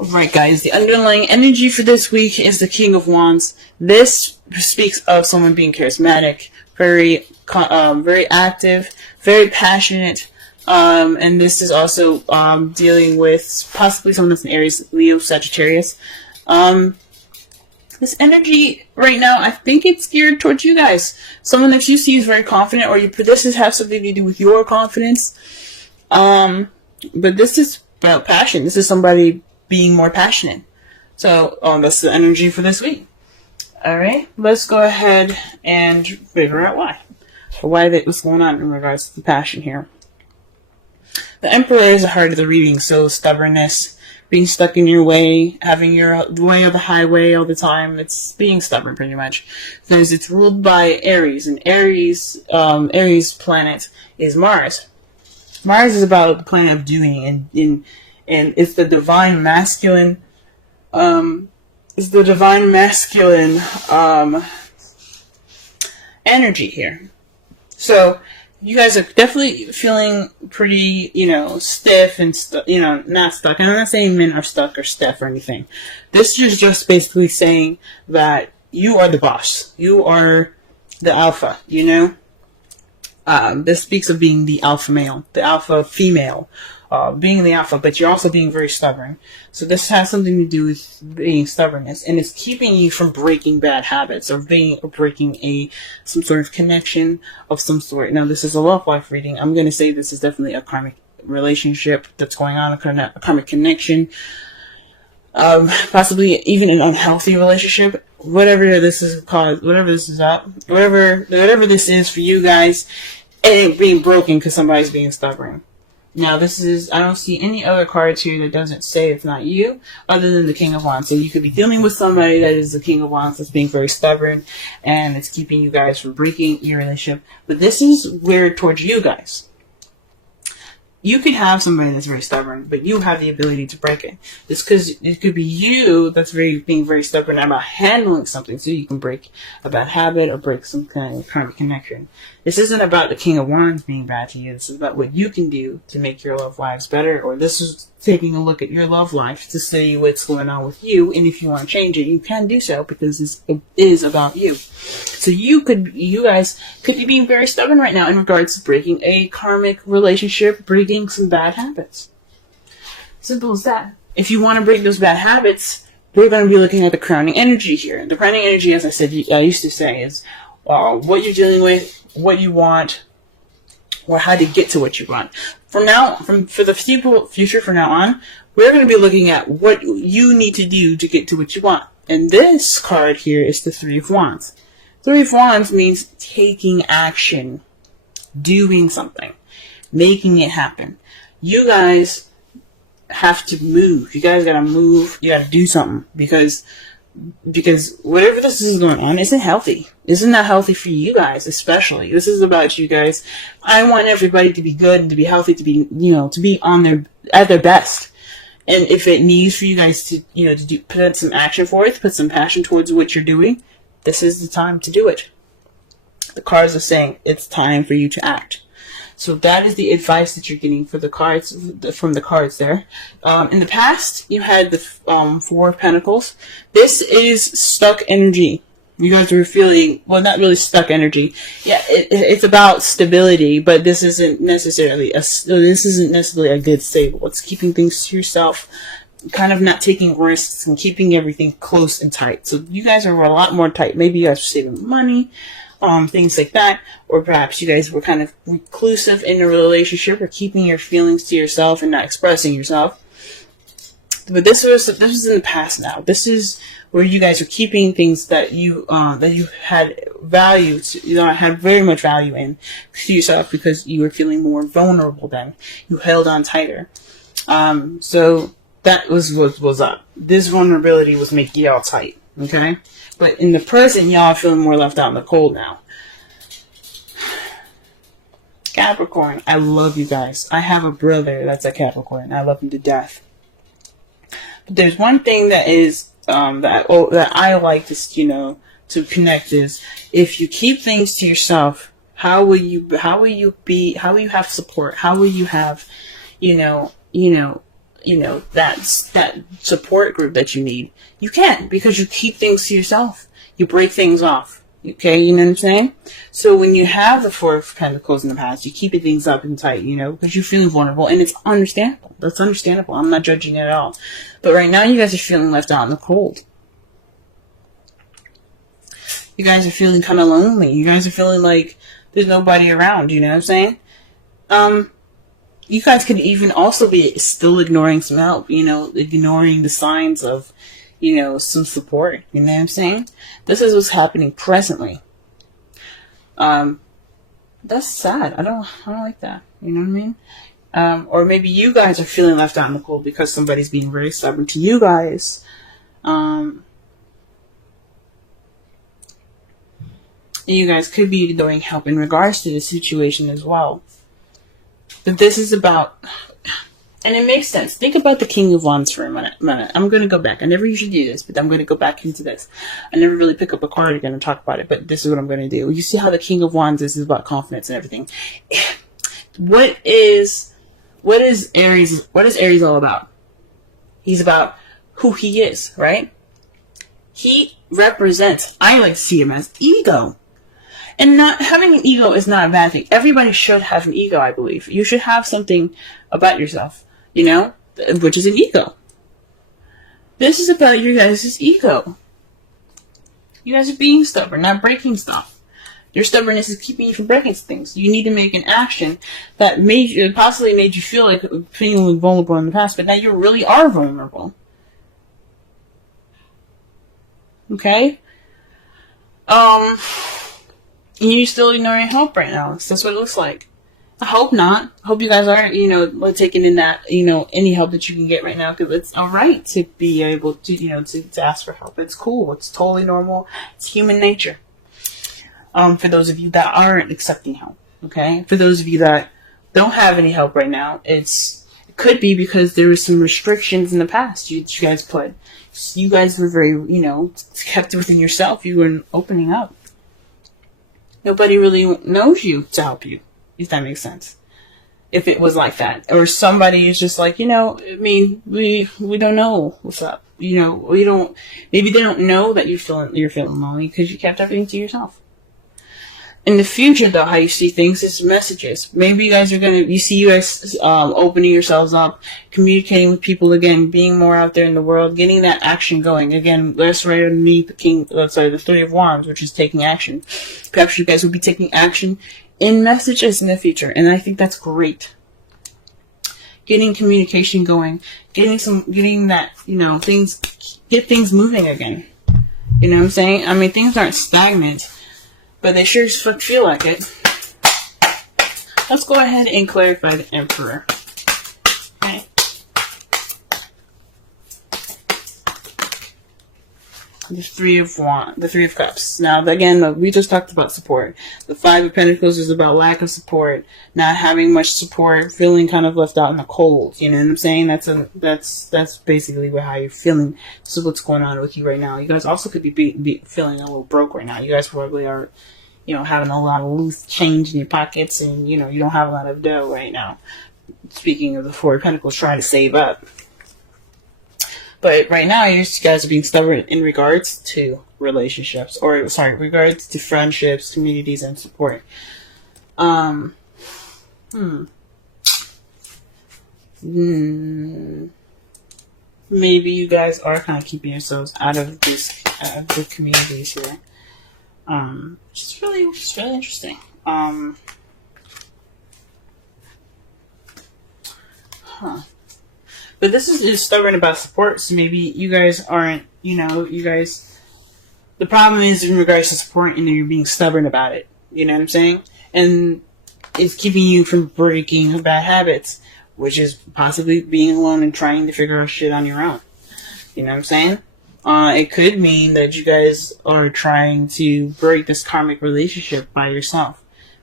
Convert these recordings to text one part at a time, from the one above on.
Alright guys, the underlying energy for this week is the King of Wands. This speaks of someone being charismatic, very active, very passionate, and this is also dealing with possibly someone that's an Aries, Leo, Sagittarius. This energy right now, I think it's geared towards you guys. Someone that you see is very confident, or this has something to do with your confidence. But this is about passion. This is somebody being more passionate. So, that's the energy for this week. Alright, let's go ahead and figure out why. What's going on in regards to the passion here. The Emperor is the heart of the reading, so stubbornness, being stuck in your way, having your way of the highway all the time. It's being stubborn, pretty much. Because it's ruled by Aries, and Aries planet is Mars. Mars is about the planet of doing, and it's the divine masculine. Energy here. So you guys are definitely feeling pretty, stiff and not stuck. And I'm not saying men are stuck or stiff or anything. This is just basically saying that you are the boss. You are the alpha. This speaks of being the alpha male, the alpha female, being the alpha, but you're also being very stubborn. So this has something to do with being stubbornness, and it's keeping you from breaking bad habits or breaking some sort of connection of some sort. Now, this is a love life reading. I'm going to say this is definitely a karmic relationship that's going on, a karmic connection, possibly even an unhealthy relationship. Whatever this is for you guys, it ain't being broken because somebody's being stubborn. Now, I don't see any other cards here that doesn't say it's not you, other than the King of Wands. So you could be dealing with somebody that is the King of Wands that's being very stubborn, and it's keeping you guys from breaking your relationship. But this is weird towards you guys. You could have somebody that's very stubborn, but you have the ability to break it. Just because it could be you that's being very stubborn about handling something, so you can break a bad habit or break some kind of connection. This isn't about the King of Wands being bad to you. This is about what you can do to make your love lives better, or this is taking a look at your love life to see what's going on with you, and if you want to change it, you can do so, because this is about you. So you guys could be being very stubborn right now in regards to breaking a karmic relationship, breaking some bad habits. Simple as that. If you want to break those bad habits, we're going to be looking at the crowning energy here. The crowning energy, as I used to say, is what you're dealing with, what you want, or how to get to what you want. For the future from now on, we're going to be looking at what you need to do to get to what you want. And this card here is the Three of Wands. Three of Wands means taking action, doing something, making it happen. You guys have to move. You guys gotta move. You gotta do something, because whatever this is going on isn't healthy. Isn't that healthy for you guys, especially? This is about you guys. I want everybody to be good and to be healthy, to be, to be at their best. And if it needs for you guys to, put some action forth, put some passion towards what you're doing, this is the time to do it. The cards are saying it's time for you to act. So that is the advice that you're getting from the cards there. In the past, you had the Four of Pentacles. This is stuck energy. You guys were feeling, well, not really stuck energy. Yeah, it's about stability, but this isn't necessarily a good stable. It's keeping things to yourself, kind of not taking risks and keeping everything close and tight. So you guys are a lot more tight. Maybe you guys are saving money, things like that, or perhaps you guys were kind of reclusive in a relationship, or keeping your feelings to yourself and not expressing yourself. But this was in the past now. This is where you guys are keeping things that you had value to, had very much value in to yourself, because you were feeling more vulnerable then. You held on tighter. So that was what was up. This vulnerability was making y'all tight, okay? But in the present, y'all are feeling more left out in the cold now. Capricorn, I love you guys. I have a brother that's a Capricorn. I love him to death. But there's one thing that is that I like to connect is, if you keep things to yourself, how will you have support? How will you have that support group that you need. You can't, because you keep things to yourself. You break things off. Okay, you know what I'm saying? So when you have the Four of Pentacles in the past, you keep things up and tight, because you're feeling vulnerable, and it's understandable. That's understandable. I'm not judging it at all. But right now, you guys are feeling left out in the cold. You guys are feeling kind of lonely. You guys are feeling like there's nobody around, you know what I'm saying? You guys could even also be still ignoring some help, ignoring the signs of, some support, you know what I'm saying? This is what's happening presently. That's sad. I don't like that, you know what I mean? Or maybe you guys are feeling left out in the cold because somebody's being very stubborn to you guys. You guys could be ignoring help in regards to the situation as well. But this is about, and it makes sense. Think about the King of Wands for a minute. I'm going to go back. I never usually do this, but I'm going to go back into this. I never really pick up a card again and talk about it, but this is what I'm going to do. You see how the King of Wands is about confidence and everything. What is Aries all about? He's about who he is, right? He represents, I like to see him as ego. And not having an ego is not a bad thing. Everybody should have an ego, I believe. You should have something about yourself, which is an ego. This is about you guys' ego. You guys are being stubborn, not breaking stuff. Your stubbornness is keeping you from breaking things. You need to make an action that possibly made you feel like feeling vulnerable in the past, but now you really are vulnerable. Okay? You're still ignoring help right now. That's what it looks like. I hope not. I hope you guys are, taking in that, any help that you can get right now, because it's alright to be able to, to ask for help. It's cool. It's totally normal. It's human nature. For those of you that aren't accepting help, okay? For those of you that don't have any help right now, it could be because there were some restrictions in the past you guys put. You guys were very, kept within yourself. You weren't opening up. Nobody really knows you to help you, if that makes sense. If it was like that. Or somebody is just like, we don't know what's up. Maybe they don't know that you're feeling lonely because you kept everything to yourself. In the future, though, how you see things is messages. Maybe you guys opening yourselves up, communicating with people again, being more out there in the world, getting that action going. Again, let's right underneath the Three of Wands, which is taking action. Perhaps you guys will be taking action in messages in the future, and I think that's great. Getting communication going, getting that, get things moving again. You know what I'm saying? I mean, things aren't stagnant, but they sure as fuck feel like it. Let's go ahead and clarify the Emperor. Okay. The Three of Cups. Now, again, we just talked about support. The Five of Pentacles is about lack of support, not having much support, feeling kind of left out in the cold. You know what I'm saying? That's basically how you're feeling. This is what's going on with you right now. You guys also could be feeling a little broke right now. You guys probably are, having a lot of loose change in your pockets, and you don't have a lot of dough right now. Speaking of the Four of Pentacles, trying to save up. But right now, you guys are being stubborn in regards to relationships, regards to friendships, communities, and support. Maybe you guys are kind of keeping yourselves out of the communities here. Which is really interesting. But this is just stubborn about support, so maybe you guys aren't, the problem is in regards to support, and you're being stubborn about it. You know what I'm saying? And it's keeping you from breaking bad habits, which is possibly being alone and trying to figure out shit on your own. You know what I'm saying? It could mean that you guys are trying to break this karmic relationship by yourself.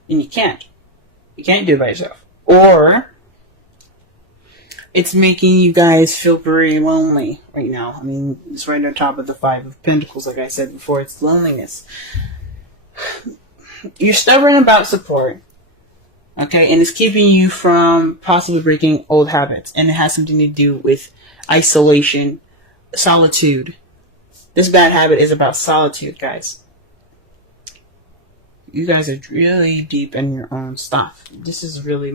And you can't. You can't do it by yourself. Or it's making you guys feel very lonely right now. I mean, it's right on top of the Five of Pentacles, like I said before. It's loneliness. You're stubborn about support. Okay, and it's keeping you from possibly breaking old habits, and it has something to do with isolation, solitude. This bad habit is about solitude, guys. You guys are really deep in your own stuff. This is pretty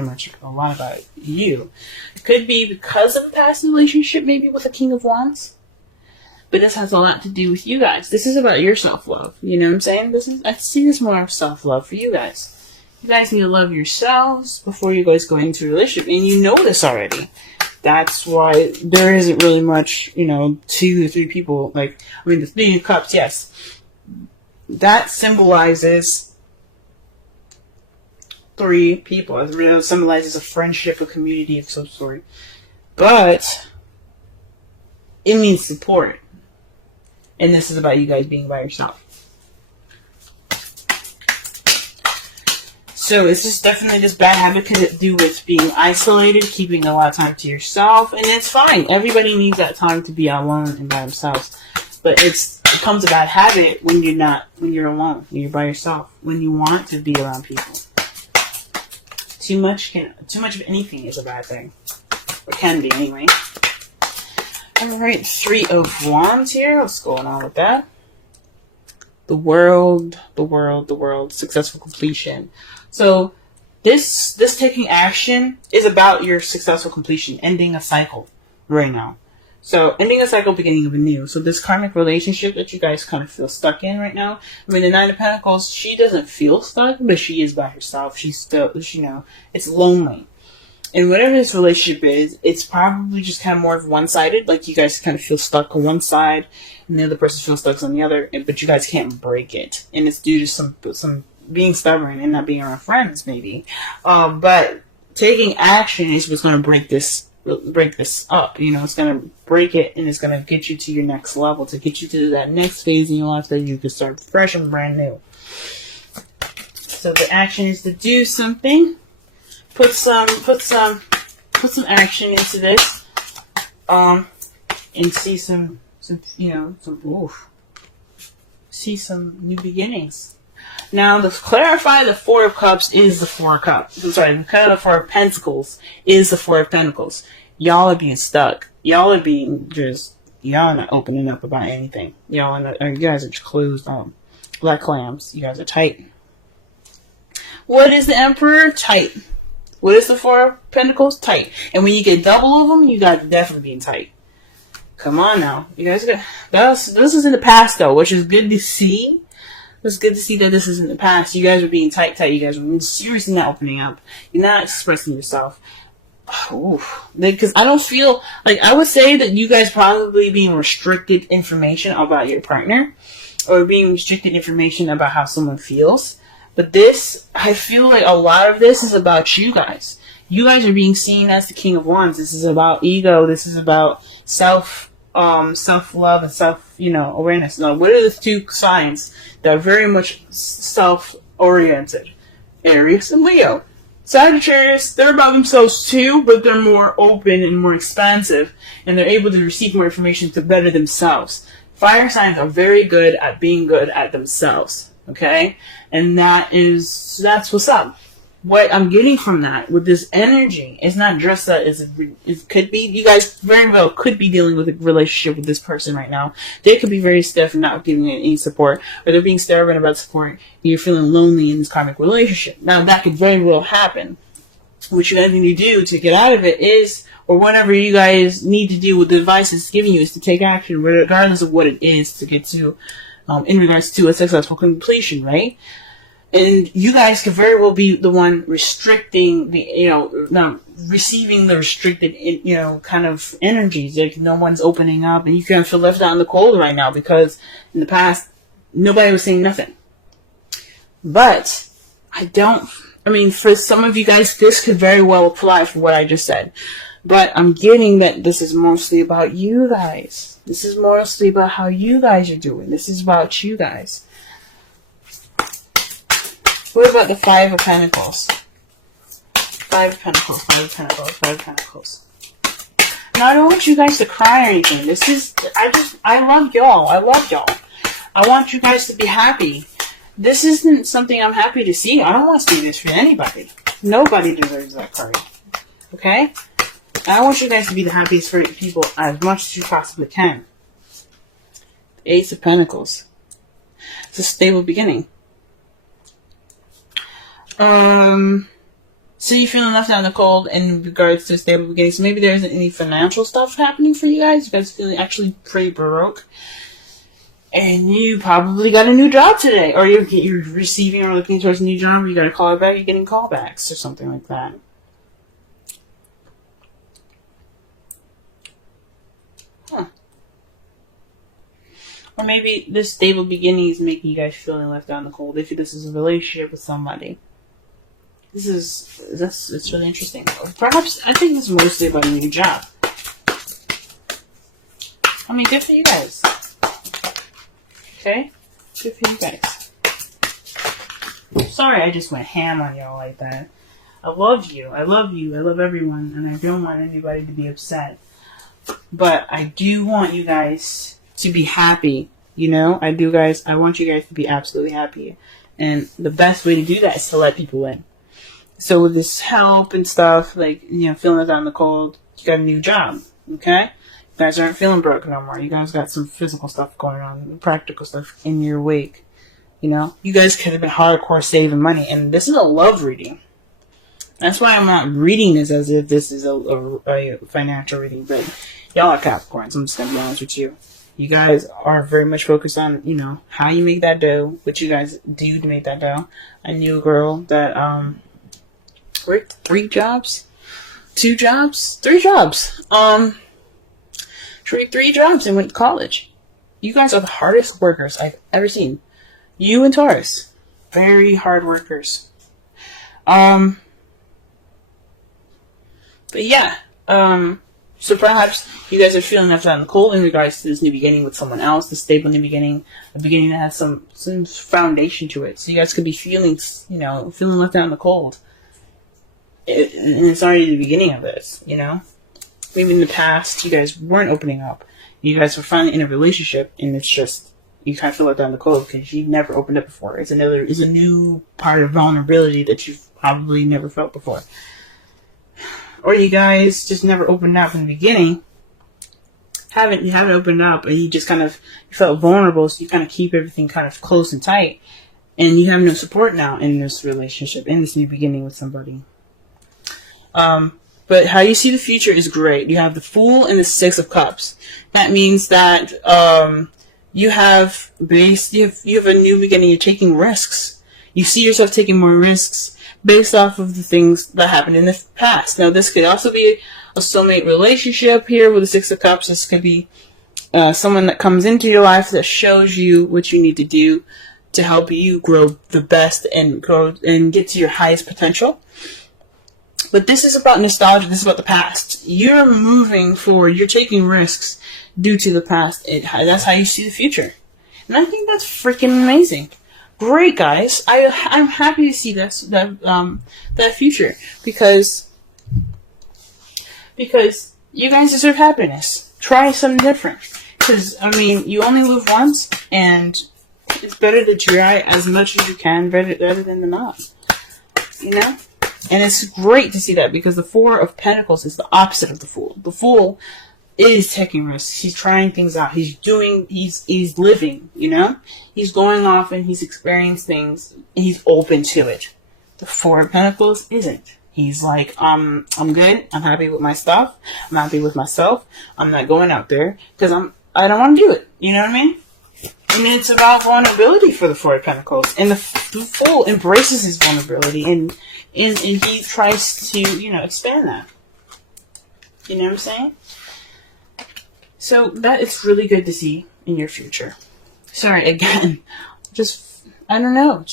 much a lot about you. It could be because of a past relationship, maybe with the King of Wands. But this has a lot to do with you guys. This is about your self-love. You know what I'm saying? I see this more of self-love for you guys. You guys need to love yourselves before you guys go into a relationship. And you know this already. That's why there isn't really much, 2 to 3 people. The Three of Cups, yes. That symbolizes 3 people. It really symbolizes a friendship, a community of some sort. But it means support. And this is about you guys being by yourself. So it's just definitely this bad habit could do with being isolated, keeping a lot of time to yourself, and it's fine. Everybody needs that time to be alone and by themselves. But it becomes a bad habit when you're alone, when you're by yourself, when you want to be around people. Too much of anything is a bad thing. Or can be anyway. Alright, 3 of Wands here. What's going on with that? The world, successful completion. So this taking action is about your successful completion, ending a cycle right now. So ending a cycle, beginning of a new. So this karmic relationship that you guys kind of feel stuck in right now. I mean, the 9 of Pentacles, she doesn't feel stuck, but she is by herself. She's still, it's lonely. And whatever this relationship is, it's probably just kind of more of one-sided. Like you guys kind of feel stuck on one side, and the other person feels stuck on the other. But you guys can't break it, and it's due to some being stubborn and not being around friends, maybe. But taking action is what's going to break this up. It's going to break it, and it's going to get you to your next level, to get you to that next phase in your life that you can start fresh and brand new. So the action is to do something. Put some action into this, and see some new beginnings. Now, to clarify, the 4 of Cups is the 4 of Cups. I'm sorry, the 4 of Pentacles is the 4 of Pentacles. Y'all are being stuck. Y'all are not opening up about anything. You guys are just closed on. Like clams. You guys are tight. What is the Emperor? Tight. What is the 4 of Pentacles? Tight. And when you get double of them, you guys are definitely being tight. Come on now. You guys this is in the past though, which is good to see. It's good to see that this is in the past. You guys are being tight. You guys are seriously not opening up. You're not expressing yourself. Because I don't feel I would say that you guys probably being restricted information about your partner, or being restricted information about how someone feels. But this, I feel like a lot of this is about you guys. You guys are being seen as the King of Wands. This is about ego. This is about self-love and self-awareness. Now, what are the 2 signs that are very much self-oriented? Aries and Leo. Sagittarius, they're about themselves too, but they're more open and more expansive, and they're able to receive more information to better themselves. Fire signs are very good at being good at themselves. Okay? And that's what's up. What I'm getting from that, with this energy, is not just that it could be, you guys very well could be dealing with a relationship with this person right now. They could be very stiff and not giving any support, or they're being stubborn about support, and you're feeling lonely in this karmic relationship. Now, that could very well happen. What you guys need to do to get out of it is, or whatever you guys need to do with the advice it's giving you, is to take action, regardless of what it is, to get to, in regards to a successful completion, right? And you guys could very well be the one restricting receiving the restricted, kind of energies. Like no one's opening up, and you kind of feel left out in the cold right now because in the past, nobody was saying nothing. But for some of you guys, this could very well apply for what I just said. But I'm getting that this is mostly about you guys. This is mostly about how you guys are doing. This is about you guys. What about the 5 of Pentacles? 5 of Pentacles, 5 of Pentacles, 5 of Pentacles. Now, I don't want you guys to cry or anything. I love y'all. I want you guys to be happy. This isn't something I'm happy to see. I don't want to see this for anybody. Nobody deserves that card. Okay? I want you guys to be the happiest for people as much as you possibly can. Ace of Pentacles. It's a stable beginning. So you're feeling left out in the cold in regards to a stable beginning. So maybe there isn't any financial stuff happening for you guys. You guys feeling actually pretty broke. And you probably got a new job today. Or you're receiving or looking towards a new job. Or you got a call back. You're getting callbacks or something like that. Huh. Or maybe this stable beginning is making you guys feeling left out in the cold. If this is a relationship with somebody. It's really interesting. Perhaps, I think this is mostly about a new job. I mean, good for you guys. Okay? Good for you guys. Sorry I just went ham on y'all like that. I love you. I love you. I love everyone. And I don't want anybody to be upset. But I do want you guys to be happy. You know? I want you guys to be absolutely happy. And the best way to do that is to let people in. So with this help and stuff, like, you know, feeling out in the cold, you got a new job, okay? You guys aren't feeling broke no more. You guys got some physical stuff going on, practical stuff in your wake, you know? You guys could have been hardcore saving money, and this is a love reading. That's why I'm not reading this as if this is a financial reading, but y'all are Capricorns, I'm just going to be honest with you. You guys are very much focused on, you know, how you make that dough, what you guys do to make that dough. I knew a girl that, worked 3 jobs? 2 jobs? 3 jobs. She worked 3 jobs and went to college. You guys are the hardest workers I've ever seen. You and Taurus. Very hard workers. But yeah. So perhaps you guys are feeling left out in the cold in regards to this new beginning with someone else, the stable new beginning, a beginning that has some foundation to it. So you guys could be feeling, you know, feeling left out in the cold. And it's already the beginning of this, you know? Maybe in the past, you guys weren't opening up. You guys were finally in a relationship, and it's just, you kind of feel like down the cold because you've never opened up before. It's a new part of vulnerability that you've probably never felt before. Or you guys just never opened up in the beginning. You haven't opened up, and you just kind of felt vulnerable, so you kind of keep everything kind of close and tight. And you have no support now in this relationship, in this new beginning with somebody. But how you see the future is great. You have the Fool and the 6 of Cups. That means that you have a new beginning. You're taking risks. You see yourself taking more risks based off of the things that happened in the past. Now, this could also be a soulmate relationship here with the 6 of Cups. This could be someone that comes into your life that shows you what you need to do to help you grow the best and grow and get to your highest potential. But this is about nostalgia. This is about the past. You're moving forward. You're taking risks due to the past. That's how you see the future. And I think that's freaking amazing. Great, guys. I'm happy to see that future because you guys deserve happiness. Try something different. Because, I mean, you only live once, and it's better to try as much as you can, better than not. You know? And it's great to see that because the 4 of Pentacles is the opposite of the Fool. The Fool is taking risks. He's trying things out. He's living, you know? He's going off and he's experiencing things and he's open to it. The 4 of Pentacles isn't. He's like, I'm good. I'm happy with my stuff. I'm happy with myself. I'm not going out there because I don't want to do it. You know what I mean? I mean, it's about vulnerability for the 4 of Pentacles. And the Fool embraces his vulnerability and he tries to, you know, expand that. You know what I'm saying? So that is really good to see in your future. Sorry, again. I don't know.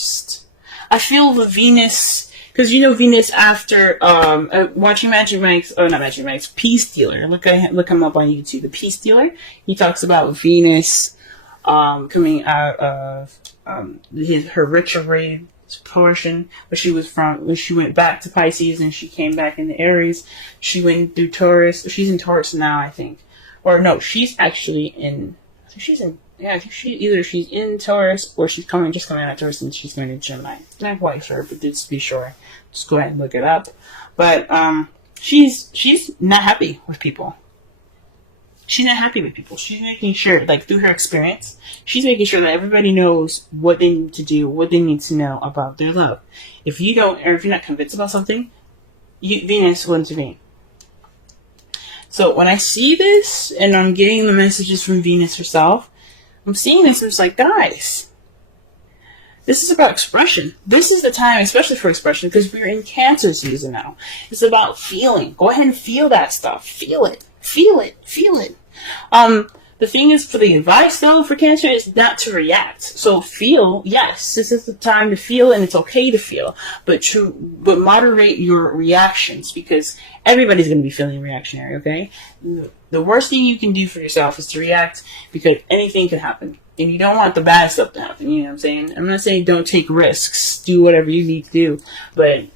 I feel the Venus, because you know Venus after, watching Magic Mike's, not Magic Mike's, Peace Dealer. Look him up on YouTube. The Peace Dealer. He talks about Venus, coming out of, her retrograde portion when she went back to Pisces and she came back into Aries. She went through Taurus. She's in Taurus now, I think. Or no, she's actually in she's in, yeah, I think she's in Taurus or she's just coming out of Taurus and she's going to Gemini. Not quite sure, but just to be sure, just go ahead and look it up. But she's not happy with people. She's not happy with people. She's making sure, like through her experience, she's making sure that everybody knows what they need to do, what they need to know about their love. If you don't, or if you're not convinced about something, Venus will intervene. So when I see this, and I'm getting the messages from Venus herself, I'm seeing this, and it's like, guys, this is about expression. This is the time, especially for expression, because we're in Cancer season now. It's about feeling. Go ahead and feel that stuff. Feel it. Feel it. Feel it. The thing is, for the advice, though, for Cancer, is not to react. So feel, yes, this is the time to feel, and it's okay to feel, but moderate your reactions, because everybody's going to be feeling reactionary, okay? The worst thing you can do for yourself is to react, because anything can happen, and you don't want the bad stuff to happen, you know what I'm saying? I'm not saying don't take risks, do whatever you need to do, but,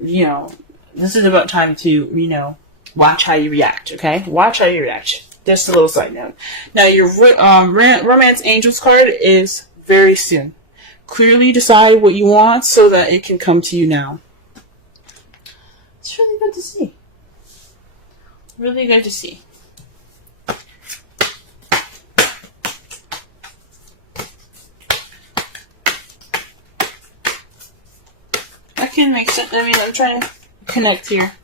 you know, this is about time to, watch how you react, okay? Watch how you react. Just a little side note. Now, your Romance Angels card is very soon. Clearly decide what you want so that it can come to you now. It's really good to see. Really good to see. I can make sense. I mean, I'm trying to connect here.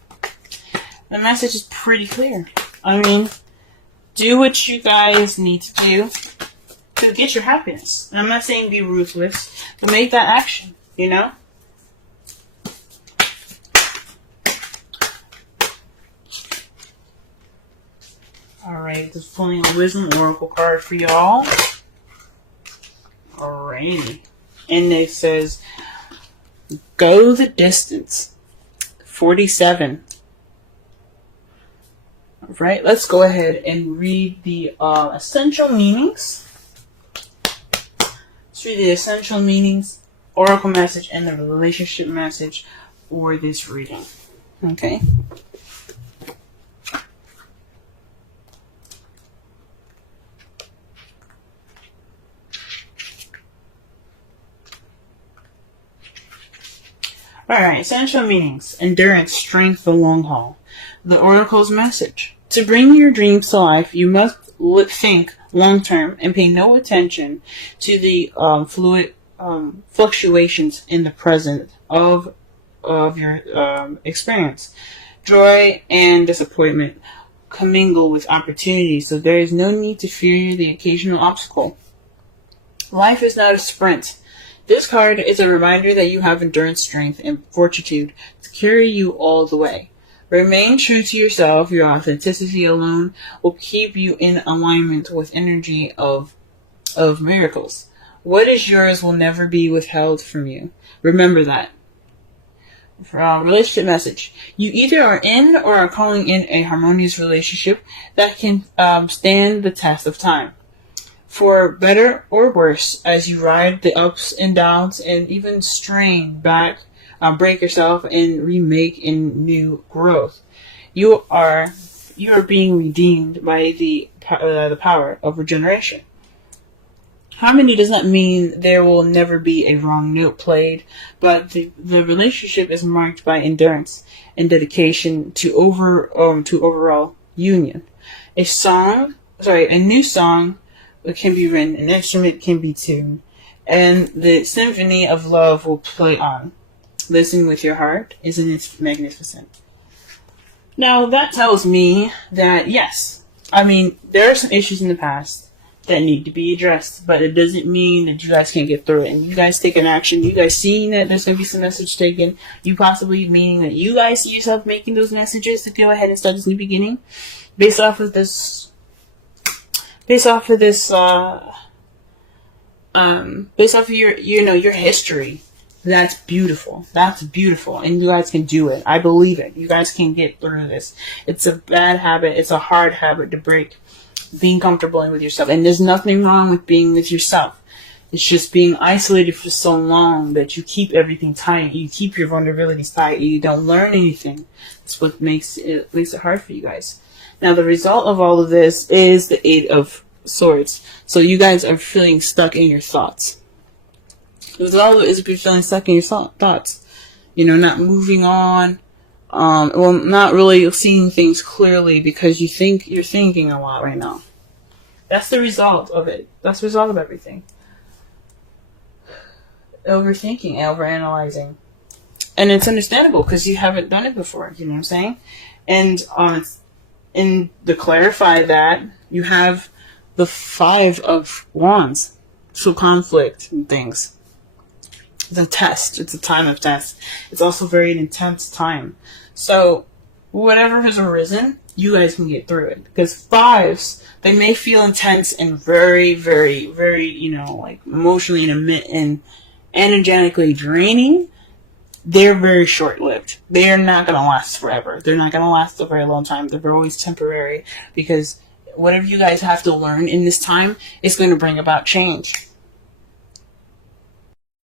The message is pretty clear. I mean, do what you guys need to do to get your happiness. And I'm not saying be ruthless, but make that action, Alright, just pulling a Wisdom Oracle card for y'all. Alrighty. And it says, go the distance. 47. Right, let's go ahead and read the essential meanings. Let's read the essential meanings, oracle message, and the relationship message for this reading. Okay. Alright, essential meanings. Endurance, strength, the long haul. The oracle's message. To bring your dreams to life, you must think long-term and pay no attention to the fluid fluctuations in the present of your experience. Joy and disappointment commingle with opportunity, so there is no need to fear the occasional obstacle. Life is not a sprint. This card is a reminder that you have endurance, strength, and fortitude to carry you all the way. Remain true to yourself. Your authenticity alone will keep you in alignment with energy of miracles. What is yours will never be withheld from you. Remember that. Relationship message. You either are in or are calling in a harmonious relationship that can stand the test of time. For better or worse, as you ride the ups and downs and even strain back, break yourself and remake in new growth. You are being redeemed by the power of regeneration. Harmony does not mean there will never be a wrong note played, but the relationship is marked by endurance and dedication to overall union. A new song can be written, an instrument can be tuned, and the symphony of love will play on. Listen with your heart. Isn't it magnificent? Now, that tells me that, yes, there are some issues in the past that need to be addressed, but it doesn't mean that you guys can't get through it. And you guys take an action. You guys seeing that there's going to be some message taken. You possibly meaning that you guys see yourself making those messages to go ahead and start this new beginning. Based off of your history. That's beautiful. That's beautiful. And you guys can do it. I believe it. You guys can get through this. It's a bad habit. It's a hard habit to break. Being comfortable with yourself. And there's nothing wrong with being with yourself. It's just being isolated for so long that you keep everything tight. You keep your vulnerabilities tight. You don't learn anything. That's what makes it hard for you guys. Now, the result of all of this is the Eight of Swords. So you guys are feeling stuck in your thoughts. Because all of it is you're feeling stuck in your thoughts. You know, not moving on. Well, not really seeing things clearly because you're thinking a lot right now. That's the result of it. That's the result of everything. Overthinking, overanalyzing. And it's understandable because you haven't done it before, you know what I'm saying? And to clarify that, you have the 5 of Wands. So conflict and things. It's a test. It's a time of test. It's also very intense time. So whatever has arisen, you guys can get through it. Because 5s, they may feel intense and very, very, very, you know, like emotionally and energetically draining. They're very short-lived. They're not going to last forever. They're not going to last a very long time. They're always temporary because whatever you guys have to learn in this time is going to bring about change.